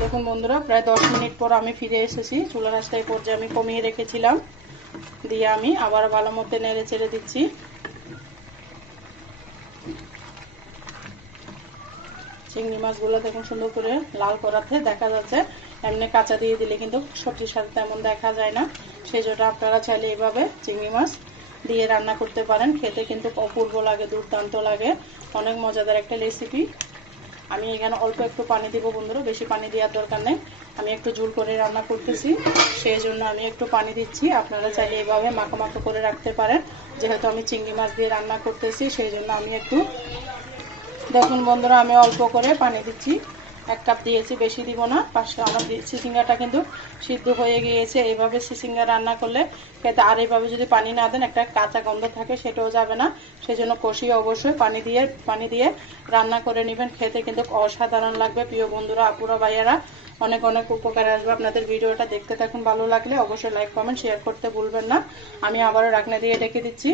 দেখুন বন্ধুরা, প্রায় 10 মিনিট পর আমি ফিরে এসেছি। চুলার আঁচটা এই পর্যায়ে আমি কমিয়ে রেখেছিলাম, দিয়ে আমি আবার ভালো মতো নেড়ে চেড়ে দিচ্ছি। চিংড়ি মাছগুলো দেখুন সুন্দর করে লাল করাতে দেখা যাচ্ছে। এমনি কাঁচা দিয়ে দিলে কিন্তু সবজির সাথে তেমন দেখা যায় না, সেই জন্য আপনারা চাইলে এইভাবে চিংড়ি মাছ দিয়ে রান্না করতে পারেন। খেতে কিন্তু অপূর্ব লাগে, দুর্দান্ত লাগে, অনেক মজাদার একটা রেসিপি। আমি এখানে অল্প একটু পানি দিব বন্ধুরা, বেশি পানি দেওয়ার দরকার নেই। আমি একটু ঝোল করে রান্না করতেছি, সেই জন্য আমি একটু পানি দিচ্ছি। আপনারা চাইলে এইভাবে মাখো মাখো করে রাখতে পারেন। যেহেতু আমি চিংড়ি মাছ দিয়ে রান্না করতেছি, সেই জন্য আমি একটু, দেখুন বন্ধুরা, আমি অল্প করে পানি দিচ্ছি। 1 কাপ দিয়েছি, বেশি দিব না। পাশে আমার চিচিঙ্গাটা কিন্তু সিদ্ধ হয়ে গিয়েছে। এইভাবে চিচিঙ্গা রান্না করলে খেতে, আর এইভাবে যদি পানি না দেন একটা কাঁচা গন্ধ থাকে, সেটাও যাবে না। সেই জন্য কষিয়ে অবশ্যই পানি দিয়ে রান্না করে নেবেন। খেতে কিন্তু অসাধারণ লাগবে। প্রিয় বন্ধুরা, আপুরা, ভাইয়ারা, অনেক অনেক উপকার আসবে আপনাদের। ভিডিওটা দেখতে থাকুন, ভালো লাগলে অবশ্যই লাইক কমেন্ট শেয়ার করতে ভুলবেন না। আমি আবারও ঢাকনা দিয়ে ঢেকে দিচ্ছি।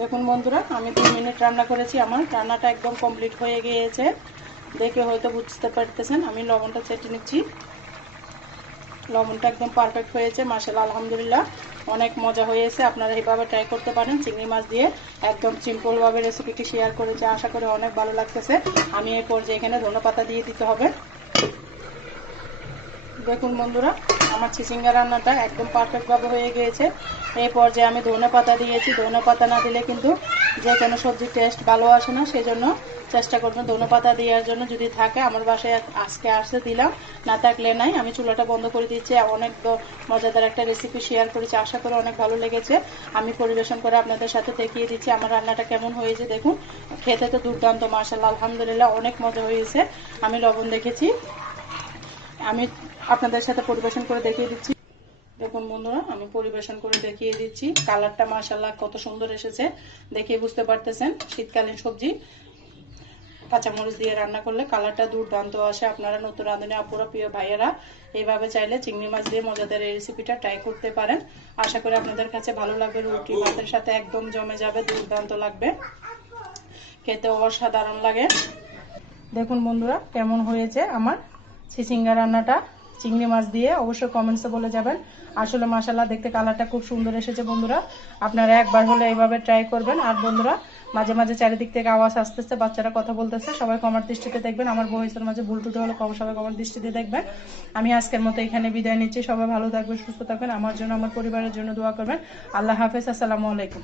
দেখুন বন্ধুরা, আমি 2 মিনিট রান্না করেছি, আমার রান্নাটা একদম কমপ্লিট হয়ে গিয়েছে। দেখে হয়তো বুঝতে পারতেছেন। আমি লবণটা চেটে নিচ্ছি। লবণটা একদম পারফেক্ট হয়েছে, মাশাআল্লাহ, আলহামদুলিল্লাহ, অনেক মজা হয়েছে। আপনারা এইভাবে ট্রাই করতে পারেন। চিংড়ি মাছ দিয়ে একদম সিম্পলভাবে রেসিপিটি শেয়ার করেছি, আশা করি অনেক ভালো লাগতেছে। আমি এই পর্যায়ে এখানে ধনেপাতা দিয়ে দিতে হবে। দেখুন বন্ধুরা, আমার চিচিঙ্গা রান্নাটা একদম পারফেক্টভাবে হয়ে গিয়েছে। এই পর্যায়ে আমি ধনেপাতা দিয়েছি। ধনেপাতা না দিলে কিন্তু যে কোনো সবজির টেস্ট ভালো আসে না, সেজন্য চেষ্টা করবেন ধনেপাতা দেওয়ার জন্য। যদি থাকে, আমার বাসায় আজকে আসতে দিলাম, না থাকলে নাই। আমি চুলাটা বন্ধ করে দিচ্ছি। অনেক মজাদার একটা রেসিপি শেয়ার করেছি, আশা করি অনেক ভালো লেগেছে। আমি পরিবেশন করে আপনাদের সাথে দেখিয়ে দিচ্ছি আমার রান্নাটা কেমন হয়েছে। দেখুন, খেতে তো দুর্দান্ত, মাশাআল্লাহ, আলহামদুলিল্লাহ, অনেক মজা হয়েছে। আমি লবণ দেখেছি, আমি আপনাদের সাথে পরিবেশন করে দেখিয়ে দিচ্ছি। দেখুন বন্ধুরা, আমি পরিবেশন করে দেখিয়ে দিচ্ছি। কালারটা মাশাআল্লাহ কত সুন্দর এসেছে, দেখে বুঝতে পারতেছেন। শীতকালীন সবজি কাঁচামরিচ দিয়ে রান্না করলে কালারটা দুর্দান্ত আসে। আপনারা নতুন রাঁধুনি আপুরা, প্রিয় ভাইয়েরা, এইভাবে চাইলে চিংড়ি মাছ দিয়ে মজাদার এই রেসিপিটা ট্রাই করতে পারেন। আশা করি আপনাদের কাছে ভালো লাগবে। রুটি ভাতের সাথে একদম জমে যাবে, দুর্দান্ত লাগবে, খেতে অসাধারণ লাগে। দেখুন বন্ধুরা, কেমন হয়েছে আমার চিচিঙ্গা রান্নাটা চিংড়ি মাছ দিয়ে, অবশ্যই কমেন্টসে বলে যাবেন। আসলে মাশাআল্লাহ, দেখতে কালারটা খুব সুন্দর এসেছে বন্ধুরা। আপনারা একবার হলে এইভাবে ট্রাই করবেন। আর বন্ধুরা, মাঝে মাঝে চারিদিক থেকে আওয়াজ আসতেছে, বাচ্চারা কথা বলতেছে, সবাই কমার দৃষ্টিতে দেখবেন। আমার ভয়েসের মাঝে ভুল টুটি হলে সবাই কমার দৃষ্টিতে দেখবেন। আমি আজকের মতো এখানে বিদায় নিচ্ছি। সবাই ভালো থাকবেন, সুস্থ থাকবেন। আমার জন্য, আমার পরিবারের জন্য দোয়া করবেন। আল্লাহ হাফেজ, আসসালামু আলাইকুম।